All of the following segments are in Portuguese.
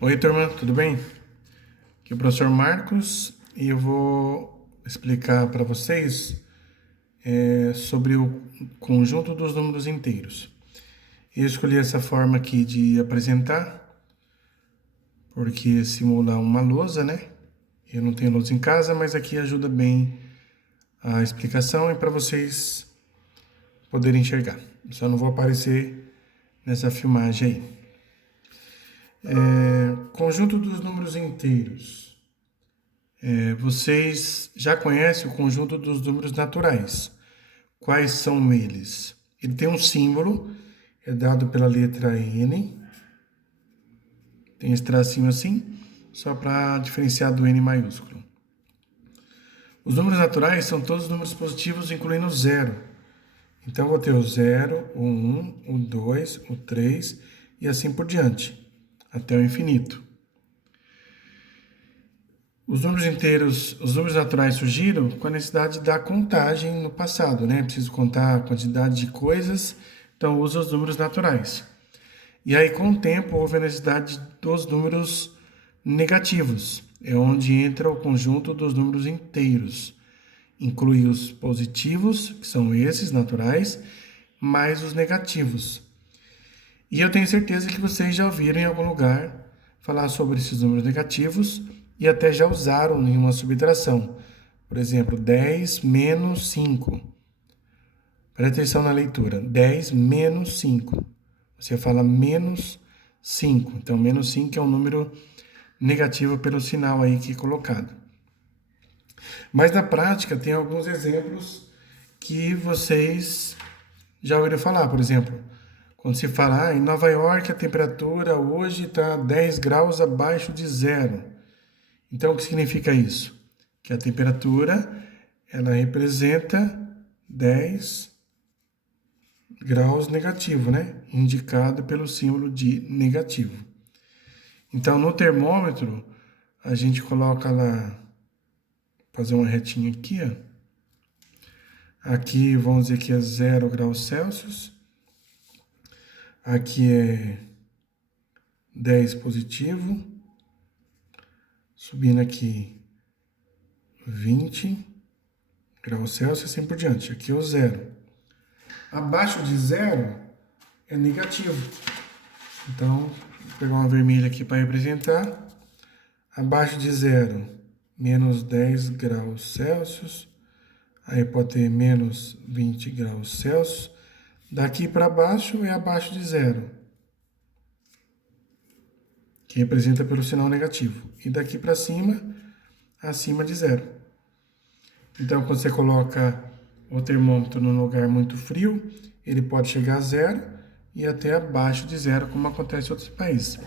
Oi, turma, tudo bem? Aqui é o professor Marcos e eu vou explicar para vocês sobre o conjunto dos números inteiros. Eu escolhi essa forma aqui de apresentar porque simula uma lousa, né? Eu não tenho lousa em casa, mas aqui ajuda bem a explicação e para vocês poderem enxergar. Só não vou aparecer nessa filmagem aí. Conjunto dos números inteiros. Vocês já conhecem o conjunto dos números naturais. Quais são eles? Ele tem um símbolo, é dado pela letra N, tem esse tracinho assim, só para diferenciar do N maiúsculo. Os números naturais são todos os números positivos, incluindo o zero. Então, eu vou ter o 0, o 1, o 2, o 3 e assim por diante, até o infinito. Os números inteiros, os números naturais surgiram com a necessidade da contagem no passado, né? Preciso contar a quantidade de coisas, então uso os números naturais. E aí, com o tempo, houve a necessidade dos números negativos, é onde entra o conjunto dos números inteiros. Inclui os positivos, que são esses naturais, mais os negativos. E eu tenho certeza que vocês já ouviram em algum lugar falar sobre esses números negativos e até já usaram em uma subtração. Por exemplo, 10 menos 5. Presta atenção na leitura. 10 menos 5. Você fala menos 5. Então, menos 5 é um número negativo pelo sinal aí que é colocado. Mas na prática, tem alguns exemplos que vocês já ouviram falar. Por exemplo, quando se fala, em Nova York a temperatura hoje está 10 graus abaixo de zero. Então, o que significa isso? Que a temperatura, ela representa 10 graus negativo, né? Indicado pelo símbolo de negativo. Então, no termômetro, a gente coloca lá, fazer uma retinha aqui, ó. Aqui, vamos dizer que é 0 graus Celsius. Aqui é 10 positivo. Subindo aqui 20 graus Celsius, assim por diante. Aqui é o zero. Abaixo de zero é negativo. Então, vou pegar uma vermelha aqui para representar. Abaixo de zero, menos 10 graus Celsius. Aí pode ter menos 20 graus Celsius. Daqui para baixo é abaixo de zero, que representa pelo sinal negativo. E daqui para cima, acima de zero. Então, quando você coloca o termômetro num lugar muito frio, ele pode chegar a zero e até abaixo de zero, como acontece em outros países.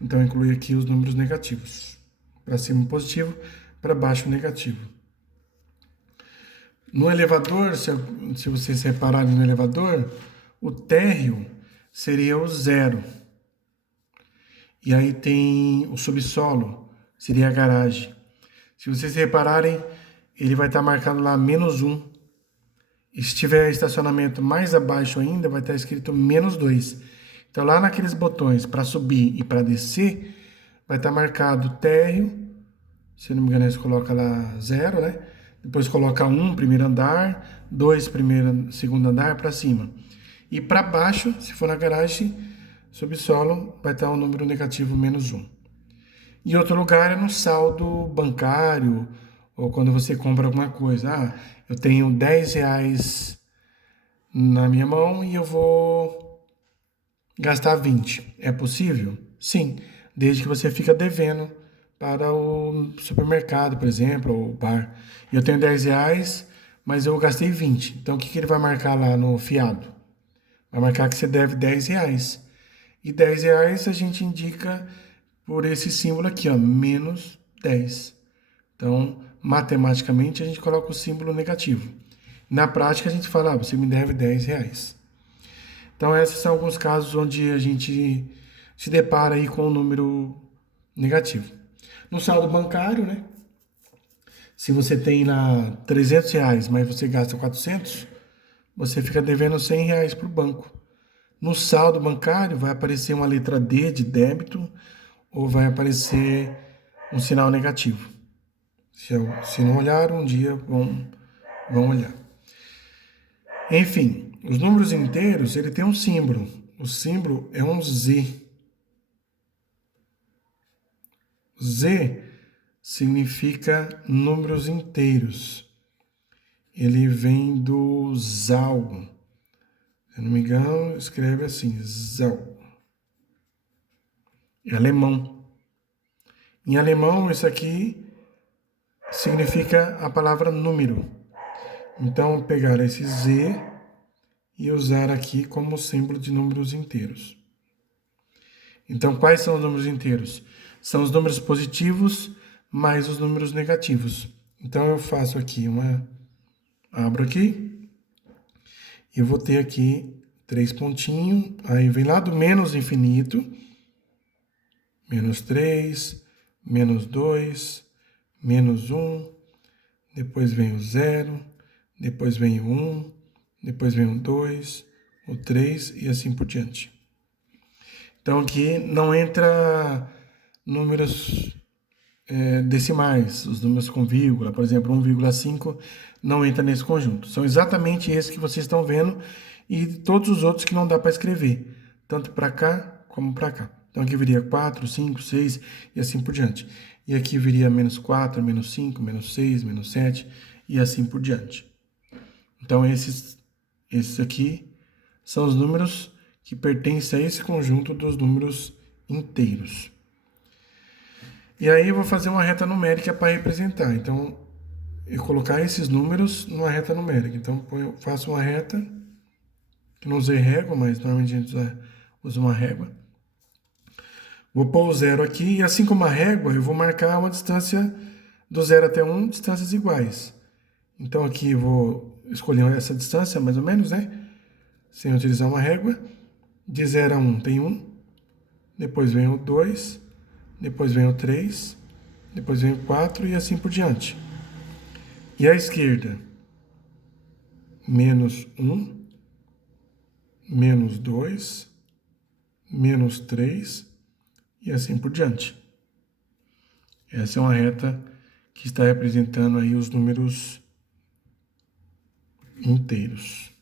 Então, inclui aqui os números negativos. Para cima positivo, para baixo negativo. No elevador, se vocês repararem no elevador, o térreo seria o zero. E aí tem o subsolo, seria a garagem. Se vocês repararem, ele vai estar marcado lá menos 1. E se tiver estacionamento mais abaixo ainda, vai estar escrito menos 2. Então, lá naqueles botões para subir e para descer, vai estar marcado térreo. Se não me engano, eles colocam lá 0, né? Depois coloca 1, primeiro andar, 2, segundo andar, para cima. E para baixo, se for na garagem, subsolo, vai estar o número negativo menos 1. E outro lugar é no saldo bancário, ou quando você compra alguma coisa. Ah, eu tenho 10 reais na minha mão e eu vou gastar 20. É possível? Sim, desde que você fica devendo para o supermercado, por exemplo, ou bar. E eu tenho 10 reais, mas eu gastei 20. Então, o que ele vai marcar lá no fiado? Vai marcar que você deve 10 reais. E 10 reais a gente indica por esse símbolo aqui, ó, menos 10. Então, matematicamente, a gente coloca o símbolo negativo. Na prática, a gente fala, você me deve 10 reais. Então, esses são alguns casos onde a gente se depara aí com um número negativo. No saldo bancário, né? Se você tem lá 300 reais, mas você gasta 400, você fica devendo 100 reais para o banco. No saldo bancário vai aparecer uma letra D de débito ou vai aparecer um sinal negativo. Se não olhar, um dia vão olhar. Enfim, os números inteiros, ele tem um símbolo. O símbolo é um Z. Z significa números inteiros. Ele vem do Zal. Se não me engano, escreve assim, Zal. É alemão. Em alemão, isso aqui significa a palavra número. Então, pegar esse Z e usar aqui como símbolo de números inteiros. Então, quais são os números inteiros? São os números positivos mais os números negativos. Então, eu faço aqui abro aqui e vou ter aqui 3 pontinhos. Aí vem lá do menos infinito, menos 3, menos 2, menos 1, depois vem o 0, depois vem o 1, depois vem o 2, o 3 e assim por diante. Então aqui não entra números decimais, os números com vírgula, por exemplo, 1,5 não entra nesse conjunto. São exatamente esses que vocês estão vendo e todos os outros que não dá para escrever, tanto para cá como para cá. Então aqui viria 4, 5, 6 e assim por diante. E aqui viria menos 4, menos 5, menos 6, menos 7 e assim por diante. Então esses aqui são os números que pertencem a esse conjunto dos números inteiros. E aí eu vou fazer uma reta numérica para representar. Então, eu colocar esses números numa reta numérica. Então, eu faço uma reta, que não usei régua, mas normalmente a gente usa uma régua. Vou pôr o 0 aqui, e assim como a régua, eu vou marcar uma distância do 0 até 1, distâncias iguais. Então, aqui eu vou escolher essa distância, mais ou menos, né? Sem utilizar uma régua. De 0 a 1 tem 1, depois vem o 2, depois vem o 3, depois vem o 4 e assim por diante. E à esquerda, menos 1, menos 2, menos 3 e assim por diante. Essa é uma reta que está representando aí os números inteiros.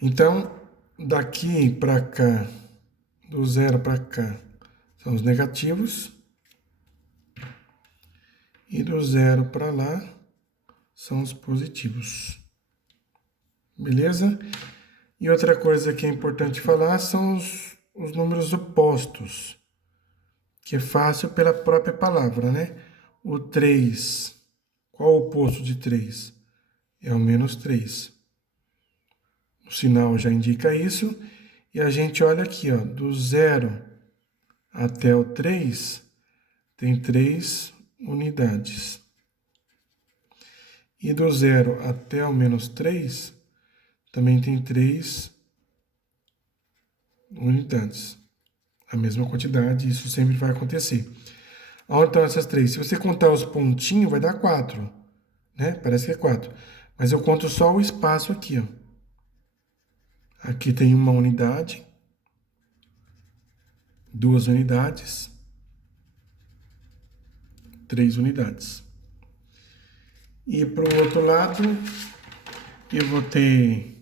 Então, daqui para cá, do 0 para cá, são os negativos. E do 0 para lá são os positivos. Beleza? E outra coisa que é importante falar são os números opostos, que é fácil pela própria palavra, né? O 3, qual o oposto de 3? É o menos 3. O sinal já indica isso. E a gente olha aqui, ó, do 0 até o 3, tem 3 unidades. E do 0 até o menos 3, também tem 3 unidades. A mesma quantidade, isso sempre vai acontecer. Onde estão essas 3? Se você contar os pontinhos, vai dar 4. Né? Parece que é 4. Mas eu conto só o espaço aqui, ó. Aqui tem uma unidade, 2 unidades, 3 unidades. E para o outro lado, eu vou ter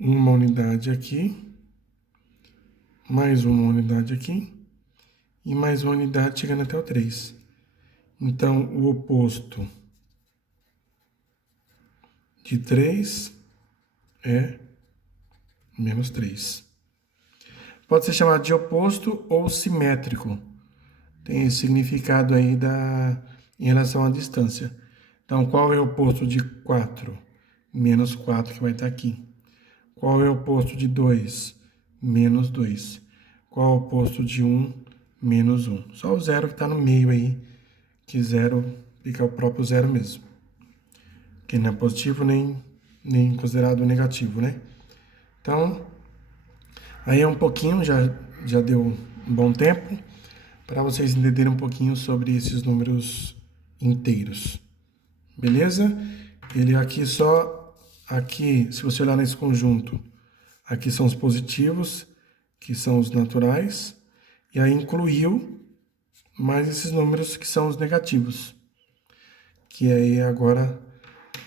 uma unidade aqui, mais uma unidade aqui, e mais uma unidade chegando até o 3. Então, o oposto de 3 é menos 3. Pode ser chamado de oposto ou simétrico. Tem esse significado aí em relação à distância. Então, qual é o oposto de 4? Menos 4, que vai estar aqui. Qual é o oposto de 2? Menos 2. Qual é o oposto de 1? Menos 1. Só o 0 que está no meio aí, que 0 fica o próprio 0 mesmo. Que não é positivo nem considerado negativo, né? Então, aí é um pouquinho, já deu um bom tempo, para vocês entenderem um pouquinho sobre esses números inteiros. Beleza? Ele aqui se você olhar nesse conjunto, aqui são os positivos, que são os naturais, E aí incluiu mais esses números que são os negativos. Que aí agora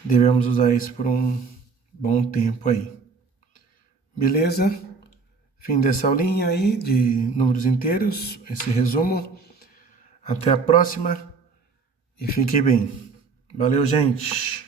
devemos usar isso por um bom tempo aí. Beleza? Fim dessa aulinha aí de números inteiros, esse resumo. Até a próxima e fiquem bem. Valeu, gente!